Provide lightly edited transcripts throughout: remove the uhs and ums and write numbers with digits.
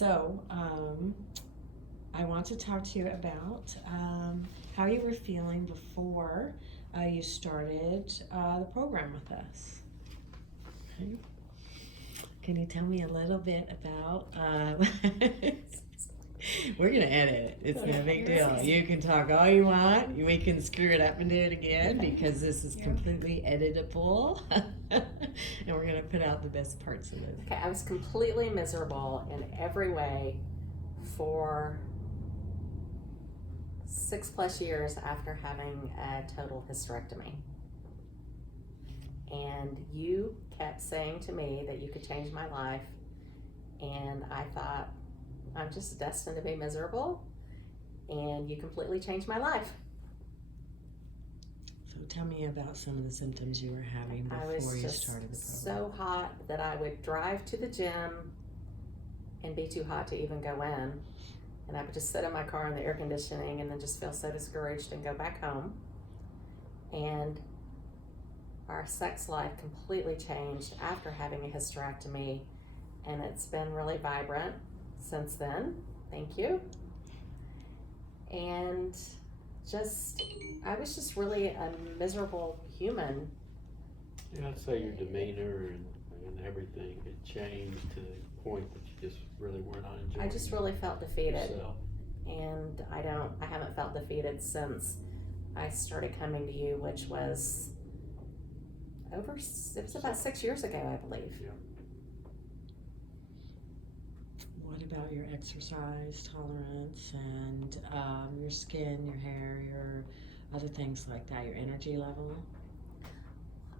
So, I want to talk to you about how you were feeling before you started the program with us. Okay. Can you tell me a little bit about? We're gonna edit it. It's no big deal. You can talk all you want. We can screw it up and do it again because this is completely editable, and we're gonna put out the best parts of it. Okay, I was completely miserable in every way for 6+ years after having a total hysterectomy. And you kept saying to me that you could change my life, and I thought, I'm just destined to be miserable, and you completely changed my life. So tell me about some of the symptoms you were having before you started the program. So hot that I would drive to the gym and be too hot to even go in. And I would just sit in my car in the air conditioning and then just feel so discouraged and go back home. And our sex life completely changed after having a hysterectomy, and it's been really vibrant since then. Thank you. And I was just really a miserable human. Yeah, I'd say your demeanor and everything had changed to the point that you just really were not enjoying. I just really felt defeated. Yourself. And I haven't felt defeated since I started coming to you, which was it was about 6 years ago, I believe. Yeah. What about your exercise tolerance and your skin, your hair, your other things like that, your energy level?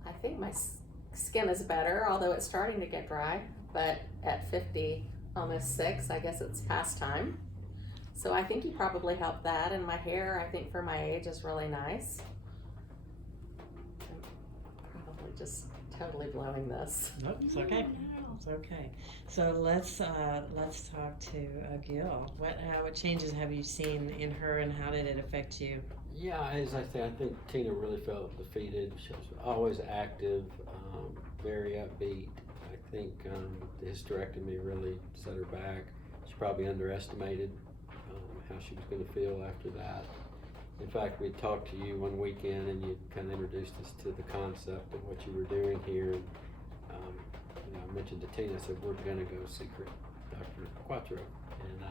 I think my skin is better, although it's starting to get dry. But at 50, almost 6, I guess it's past time. So I think you probably helped that. And my hair, I think for my age, is really nice. I'm probably just totally blowing this. Nope, it's okay. It's okay. So let's talk to Gil. What changes have you seen in her, and how did it affect you? Yeah, as I say, I think Tina really felt defeated. She was always active, very upbeat. I think the hysterectomy really set her back. She probably underestimated how she was going to feel after that. In fact, we talked to you one weekend, and you kind of introduced us to the concept of what you were doing here. And, I mentioned to Tina, I said, we're going to go see Dr. Quattro. And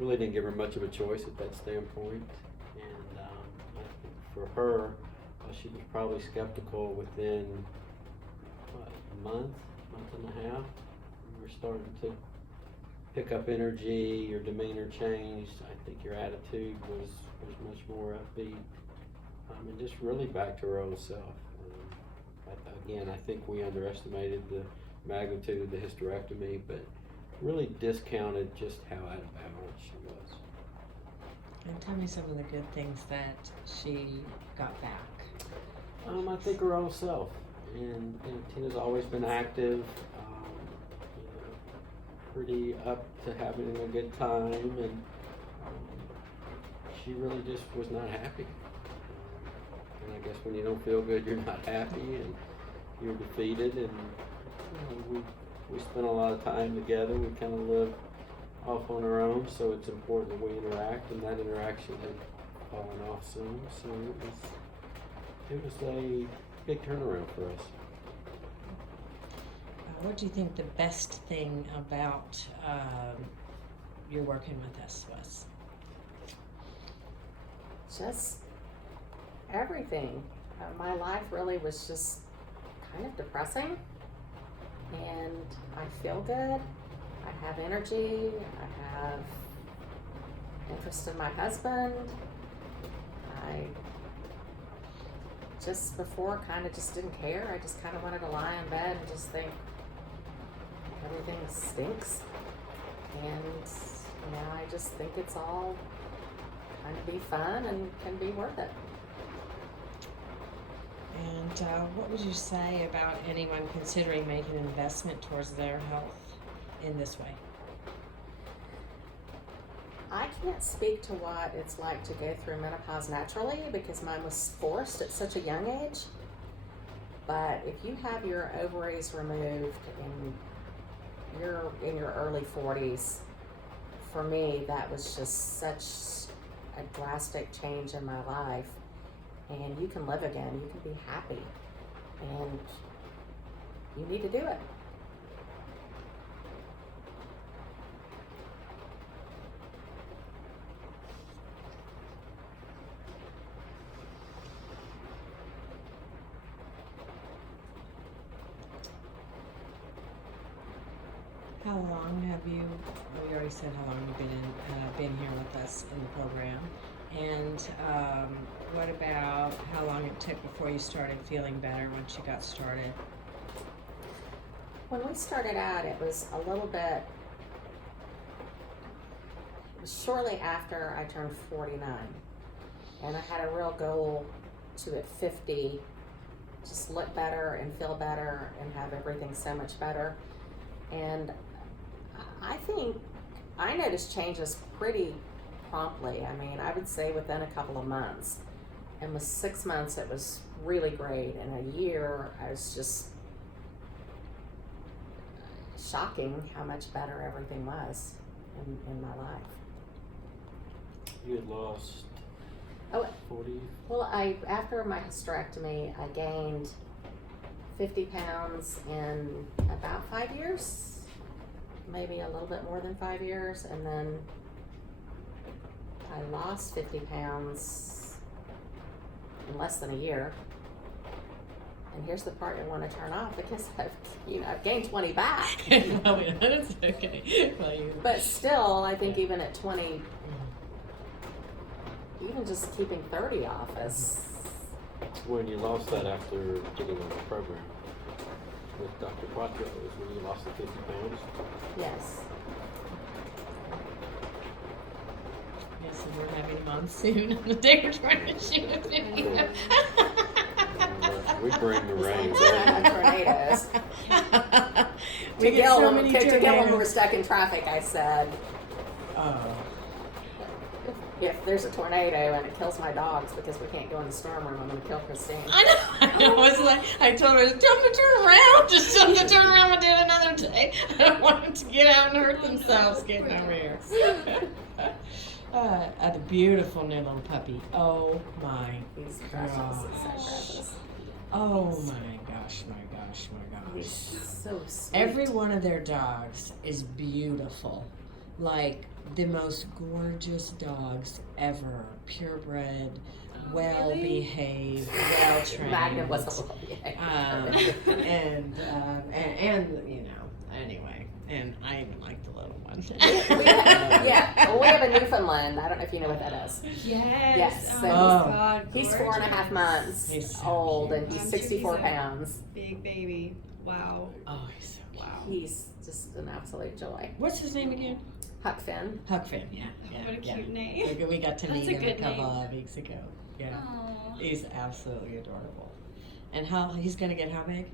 really didn't give her much of a choice at that standpoint. And I think for her, she was probably skeptical within a month and a half. We were starting to pick up energy, your demeanor changed. I think your attitude was much more upbeat, and just really back to her old self. Again, I think we underestimated the magnitude of the hysterectomy, but really discounted just how out of balance she was. And tell me some of the good things that she got back. I think her old self, and Tina's always been active, pretty up to having a good time, and she really just was not happy. And I guess when you don't feel good, you're not happy, and you're defeated. And we spent a lot of time together. We kind of live off on our own, so it's important that we interact. And that interaction had fallen off soon, so it was a big turnaround for us. What do you think the best thing about your working with us was? Just everything. My life really was just kind of depressing, and I feel good. I have energy. I have interest in my husband. I just before kind of just didn't care. I just kind of wanted to lie in bed and just think everything stinks, and now I just think it's all kind of be fun and can be worth it. And what would you say about anyone considering making an investment towards their health in this way? I can't speak to what it's like to go through menopause naturally because mine was forced at such a young age. But if you have your ovaries removed and you're in your early 40s, for me, that was just such a drastic change in my life. And you can live again, you can be happy, and you need to do it. How long have you, well, you already said how long you've been here with us in the program. And what about how long it took before you started feeling better once you got started? When we started out, it was a little bit, it was shortly after I turned 49. And I had a real goal to, at 50, just look better and feel better and have everything so much better. And I think I noticed changes pretty promptly. I mean, I would say within a couple of months. And with 6 months, it was really great. In a year, I was just shocking how much better everything was in my life. You had lost 40? Well, after my hysterectomy, I gained 50 pounds in about 5 years. Maybe a little bit more than 5 years, and then I lost 50 pounds in less than a year. And here's the part you want to turn off, because I've gained 20 back. Well, that's okay. Well, But still, I think even at 20, even just keeping 30 off is. When you lost that after getting on the program with Dr. Quattro, is when you lost the 50 pounds? Yes. Yes, and we're having monsoon on the day we're trying to shoot a video. We bring the rain. Tornadoes. We get so many To Gil, when we were tornadoes. stuck in traffic, I said, Oh. if there's a tornado and it kills my dogs because we can't go in the storm room, I'm going to kill Christine. I know. I was like, I told her, tell them to turn around. Just tell them to turn around and do it another day. I don't want them to get out and hurt themselves getting over here. The beautiful new little puppy. Oh my He's precious. He's so gosh. precious. Oh my gosh, my gosh, my He's gosh. so sweet. Every one of their dogs is beautiful. Like the most gorgeous dogs ever. Purebred, well behaved, well trained. Magnum was a little and you know, anyway, and I even like the little one. Well, we have a Newfoundland. I don't know if you know what that is. Yes. Yes, Oh, so my God, He's 4.5 months He's so old, cute. and he's I'm sure 64 he's a- pounds. Big baby. Wow. Oh, he's so cute. Wow. He's just an absolute joy. What's his name again? Huck Finn. Huck Finn. Yeah. What a cute name. We got to That's meet a him a good couple name. of weeks ago. Yeah. Aw. He's absolutely adorable. And how he's gonna get how big?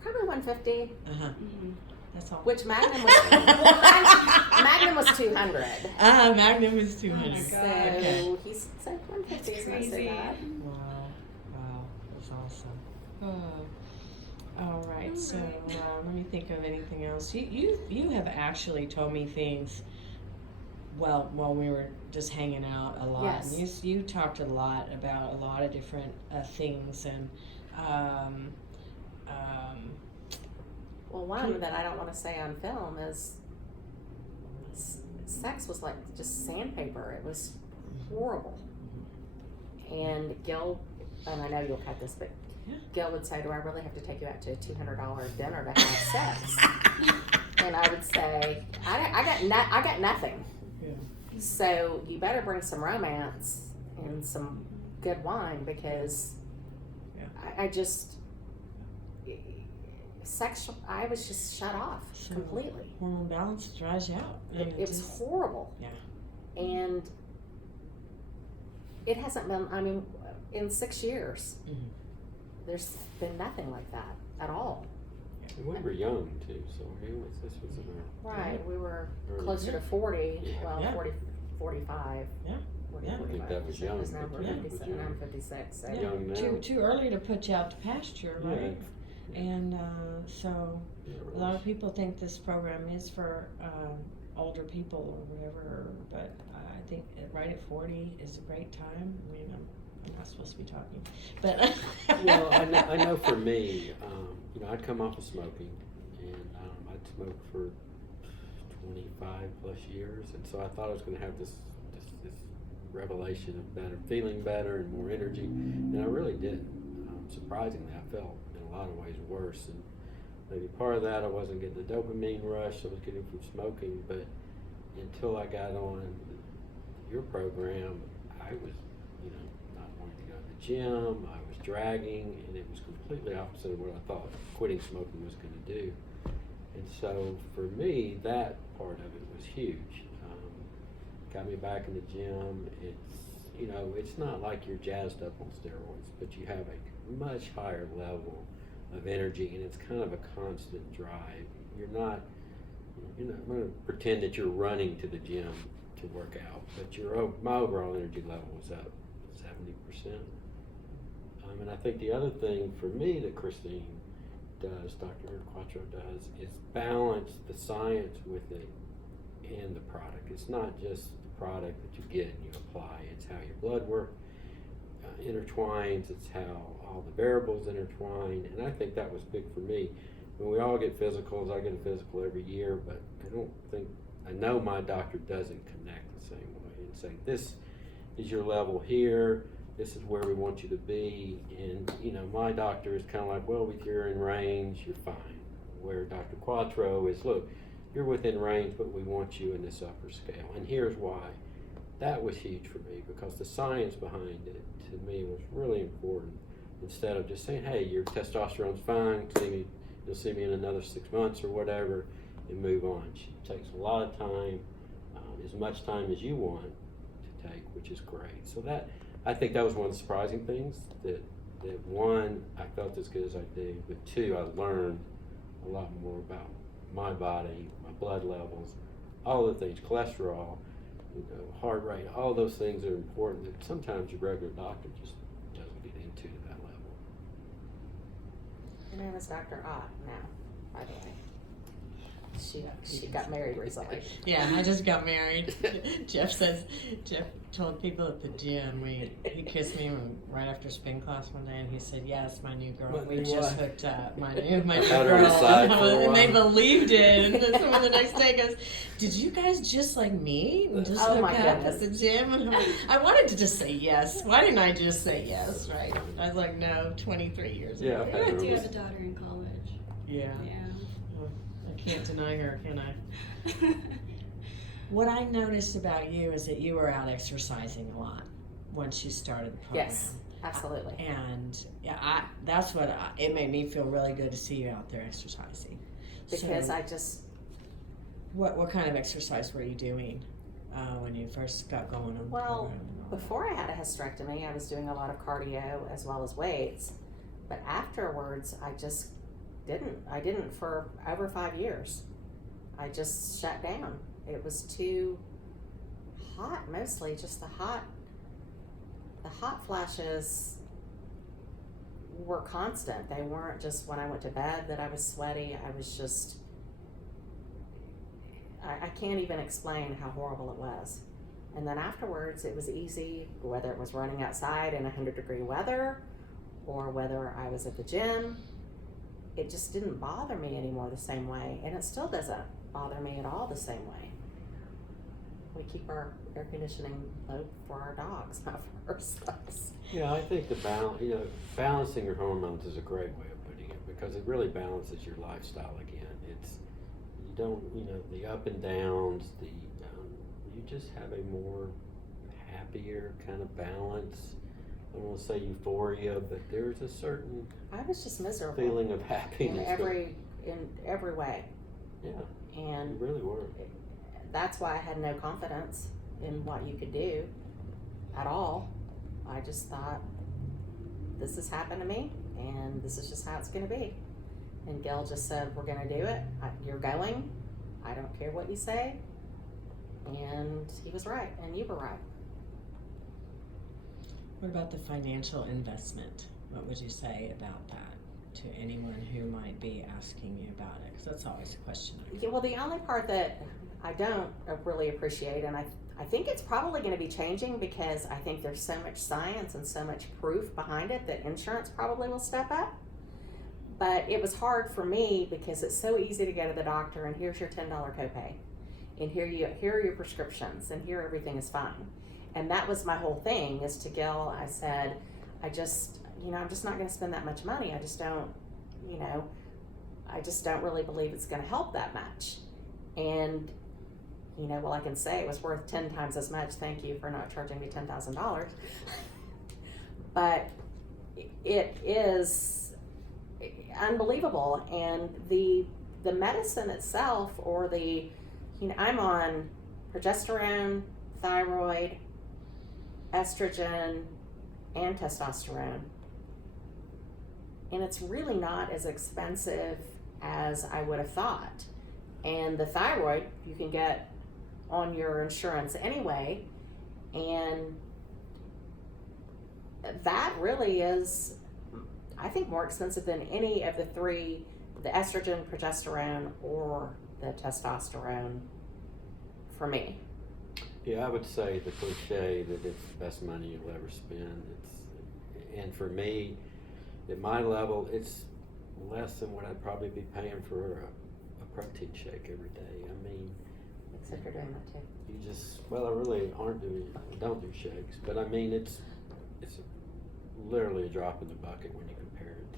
Probably 150, Uh-huh. Mhm. That's all. which Magnum was. Magnum was 200. Magnum is 200. Oh my So God. Okay. he's so 150 That's is not so crazy. bad. Wow, that's awesome. Oh. All right, so let me think of anything else. You have actually told me things. Well, while we were just hanging out a lot, Yes. and you talked a lot about a lot of different things, and Well, one that I don't want to say on film is sex was like just sandpaper. It was horrible. And Gil, and I know you'll cut this, but Yeah. Gil would say, do I really have to take you out to a $200 dinner to have sex? And I would say, I got nothing. Yeah. So you better bring some romance and some good wine, because Yeah. I just, I was just shut off So- completely. Hormone balance dries you out. I mean, It was just- horrible. Yeah. And it hasn't been, I mean, in 6 years, Mhm. there's been nothing like that at all. And we were young too, so this was in our Right. We were early- closer to 40, Yeah. well, Yeah. 40, 45. Yeah. 40, Yeah. I think 45. that was young, Because now but we're yeah, 56, but and I'm you're 56. So. Yeah. young now. Too early to put you out to pasture, Yeah. right? And so Yeah, a lot of people think this program is for older people or whatever, but I think right at 40 is a great time. I mean, I'm not supposed to be talking, but Well, I know for me, I'd come off of smoking, and I'd smoked for 25 plus years, and so I thought I was going to have this revelation of better, feeling better and more energy, and I really didn't. Surprisingly, I felt in a lot of ways worse, and maybe part of that I wasn't getting the dopamine rush I was getting from smoking, but until I got on your program, I was, not wanting to go to the gym, I was dragging, and it was completely opposite of what I thought quitting smoking was going to do. And so for me, that part of it was huge. Got me back in the gym. It's not like you're jazzed up on steroids, but you have a much higher level of energy, and it's kind of a constant drive. You're not going to pretend that you're running to the gym to work out, but my overall energy level was up 70%. And I think the other thing for me that Christine does, Dr. Quattro does, is balance the science with it and the product. It's not just the product that you get and you apply, it's how your blood work intertwines, it's how all the variables intertwine, and I think that was big for me. When we all get physicals, I get a physical every year, but I know my doctor doesn't connect the same way and say, this is your level here, this is where we want you to be, and my doctor is kind of like, well, if you're in range, you're fine. Where Dr. Quattro is, look, you're within range, but we want you in this upper scale, and here's why. That was huge for me, because the science behind it, to me, was really important. Instead of just saying, hey, your testosterone's fine, you'll see me in another 6 months or whatever, and move on. She takes a lot of time, as much time as you want to take, which is great. So I think that was one of the surprising things, that one, I felt as good as I did, but two, I learned a lot more about my body, my blood levels, all the things, cholesterol, heart rate, all those things are important that sometimes your regular doctor just doesn't get into that level. Her name is Dr. Ott now, by the way. She got married recently. Yeah, I just got married. Jeff told people at the gym, he kissed me right after spin class one day, and he said, yes, my new girl, we just hooked up, my new girl, and they believed it, and then someone the next day goes, did you guys just like meet and just hook up at the gym? And I wanted to just say yes. Why didn't I just say yes, right? I was like, no, 23 years ago. I do have a daughter in college. Yeah. Yeah. I can't deny her, can I? What I noticed about you is that you were out exercising a lot once you started the program. Yes, absolutely. And yeah, it made me feel really good to see you out there exercising. Because so, what kind of exercise were you doing when you first got going on the program? Before I had a hysterectomy, I was doing a lot of cardio as well as weights. But afterwards, I didn't for over 5 years. I just shut down. It was too hot, mostly just the hot flashes were constant. They weren't just when I went to bed that I was sweaty. I was just, I can't even explain how horrible it was. And then afterwards, it was easy, whether it was running outside in 100-degree weather or whether I was at the gym. It just didn't bother me anymore the same way, and it still doesn't bother me at all the same way. We keep our air conditioning low for our dogs, not for ourselves. Yeah, I think balancing your hormones is a great way of putting it, because it really balances your lifestyle again. The up and downs, you just have a more happier kind of balance. I don't want to say euphoria, but there's a certain I was just miserable feeling of happiness in every way. Yeah, and you really were. That's why I had no confidence in what you could do at all. I just thought, this has happened to me, and this is just how it's going to be. And Gil just said, we're going to do it. You're going. I don't care what you say. And he was right, and you were right. What about the financial investment? What would you say about that to anyone who might be asking you about it? Because that's always a question. Yeah, well, the only part that I don't really appreciate, and I think it's probably going to be changing because I think there's so much science and so much proof behind it that insurance probably will step up. But it was hard for me because it's so easy to go to the doctor and here's your $10 copay, and here are your prescriptions, and here everything is fine. And that was my whole thing. Is to Gil, I said, I'm just not going to spend that much money. I just don't really believe it's going to help that much. And well, I can say it was worth 10 times as much. Thank you for not charging me $10,000. But it is unbelievable. And the medicine itself, or I'm on progesterone, thyroid, estrogen, and testosterone. And it's really not as expensive as I would have thought. And the thyroid you can get on your insurance anyway, and that really is, I think, more expensive than any of the three, the estrogen, progesterone, or the testosterone, for me. Yeah, I would say the cliche that it's the best money you'll ever spend. And for me, at my level, it's less than what I'd probably be paying for a protein shake every day. I mean, Except you're doing that too. I really don't do shakes, but I mean, it's literally a drop in the bucket when you compare it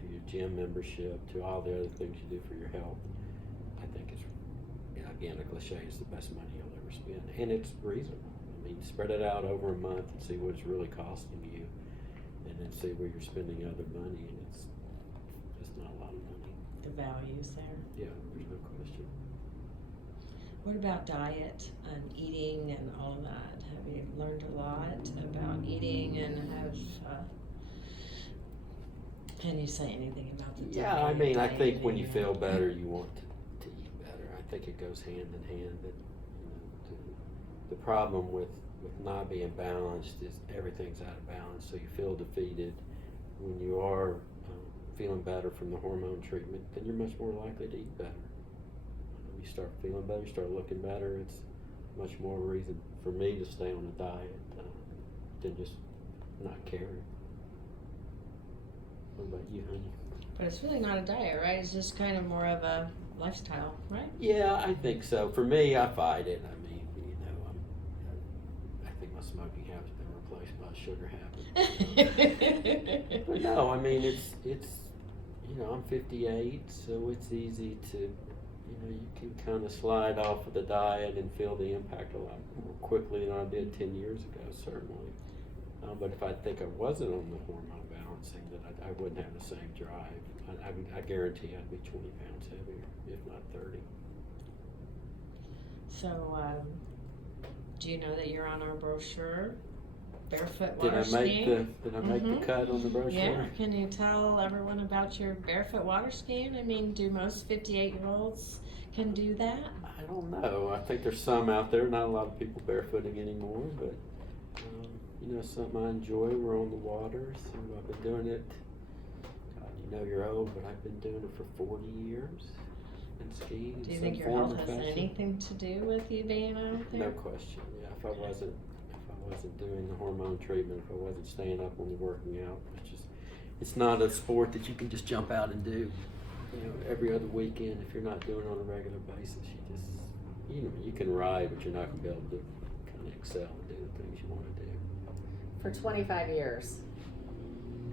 to your gym membership, to all the other things you do for your health. I think it's, again, a cliche, is the best money you'll ever spend, and it's reasonable. I mean, spread it out over a month and see what it's really costing you, and then see where you're spending other money, and it's not a lot of money. The value's there. Yeah, there's no question. What about diet and eating and all of that? Have you learned a lot about eating, and can you say anything about the diet? Yeah, I mean, I think when you and- feel better, you want to eat better. I think it goes hand in hand. That the problem with not being balanced is everything's out of balance, so you feel defeated. When you are feeling better from the hormone treatment, then you're much more likely to eat better. You start feeling better, you start looking better, it's much more reason for me to stay on a diet than just not caring. What about you, honey? But it's really not a diet, right? It's just kind of more of a lifestyle, right? Yeah, I think so. For me, I fight it. I mean, I think my smoking habit's been replaced by a sugar habit. But no, I mean, it's I'm 58, so it's easy to, you can kind of slide off of the diet and feel the impact a lot more quickly than I did 10 years ago, certainly. But if I think I wasn't on the hormone balancing, that I wouldn't have the same drive. I guarantee I'd be 20 pounds heavier, if not 30. So, do you know that you're on our brochure? Barefoot water skiing? Did I make the cut on the brochure? Yeah. Can you tell everyone about your barefoot water skiing? I mean, do most 58-year-olds can do that? I don't know. I think there's some out there. Not a lot of people barefooting anymore, but something I enjoy. We're on the water, so I've been doing it. God, you're old, but I've been doing it for 40 years. And skiing. Do you think your health has anything to do with you being out there? No question. Yeah, if I wasn't doing the hormone treatment, if I wasn't staying up on the working out, it's not a sport that you can just jump out and do, every other weekend. If you're not doing it on a regular basis, you can ride, but you're not going to be able to kind of excel and do the things you want to do. For 25 years,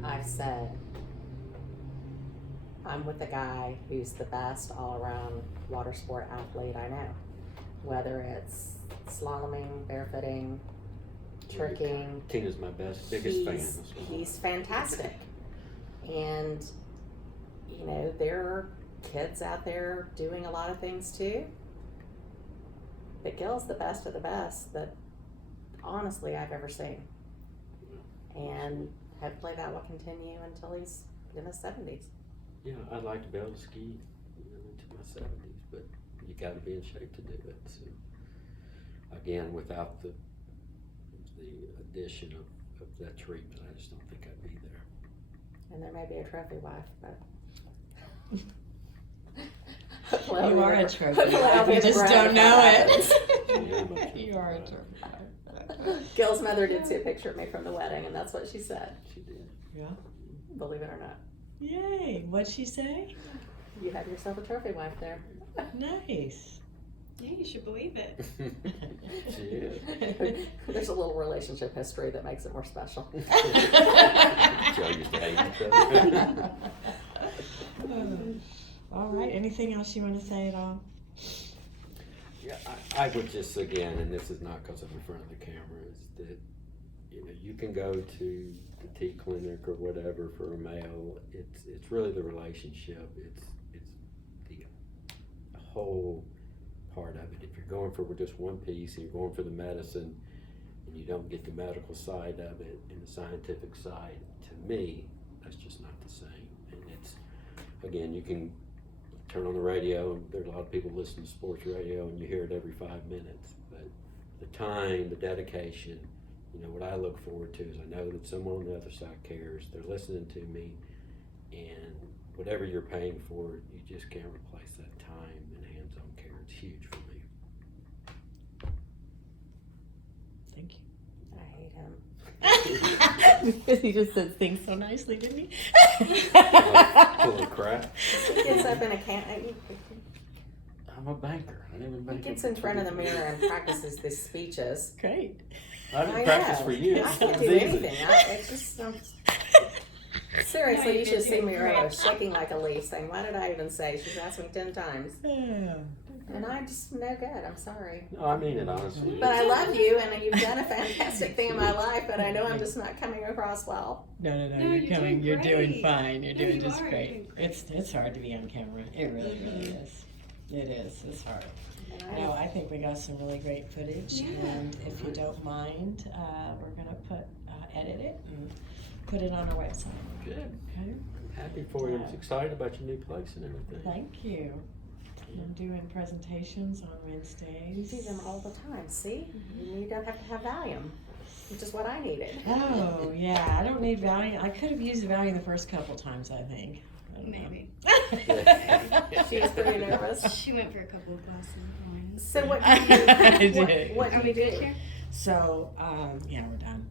I've said, I'm with the guy who's the best all-around water sport athlete I know. Whether it's slaloming, barefooting, tricking. Tina's my biggest fan. He's fantastic. And, there are kids out there doing a lot of things too. But Gil's the best of the best that, honestly, I've ever seen. And hopefully that will continue until he's in his 70s. Yeah, I'd like to be able to ski into my 70s, but you got to be in shape to do it. So, again, without the addition of that treatment, I just don't think I'd be there. And there may be a trophy wife, but Hopefully I'll You be are able- a trophy hopefully I'll wife. be You able to just brag don't if know that it. happens. You are a trophy wife. Gil's mother did see a picture of me from the wedding, and that's what she said. She did. Yeah. Believe it or not, Yay. What'd she say? you have yourself a trophy wife there. Nice. Yeah, you should believe it. She is. There's a little relationship history that makes it more special. Y'all used to hate each other. All right. Anything else you want to say at all? Yeah, I would just, again, and this is not because I'm in front of the camera, is that, you know, you can go to the tea clinic or whatever for a male. It's really the relationship. It's the whole part of it. If you're going for just one piece and you're going for the medicine and you don't get the medical side of it and the scientific side, to me, that's just not the same. And it's, again, you can turn on the radio and there's a lot of people listen to sports radio and you hear it every 5 minutes, but the time, the dedication, you know, what I look forward to is I know that someone on the other side cares, they're listening to me, and whatever you're paying for, you just can't replace that time and hands-on care. It's huge for me. Thank you. I hate him. He just said things so nicely, didn't he? Full of crap. He gets up in a I'm a banker. I never he bank. gets in front of the mirror and practices these speeches. Great. I didn't I practice know. for you. I can't It's do easy. anything. It's just seriously, No, you you should did see me do earlier great. shaking like a leaf, saying, "Why did I even say?" She's asked me 10 times, and I'm just no good. I'm sorry, No, I mean it honestly. but I love you, and you've done a fantastic thing in my life. But I know I'm just not coming across well. No, No, you're you're coming. doing You're doing great. fine. You're No, doing you just are. great. You're doing It's hard to be on camera. It really, really is. It is. It's hard. And No, I think we got some really great footage, Yeah. and if you don't mind, we're gonna edit it and put it on our website. Good. Okay. Happy for you. I'm excited about your new place and everything. Thank you. I'm doing presentations on You Wednesdays. do them all the time. See, you don't have to have Valium, which is what I needed. Oh yeah, I don't need Valium. I could have used Valium the first couple times, I think. I don't know. Maybe. She was pretty nervous. She went for a couple of glasses of wine. So what I do you did. what Are do we you good do? here? So, yeah, we're done.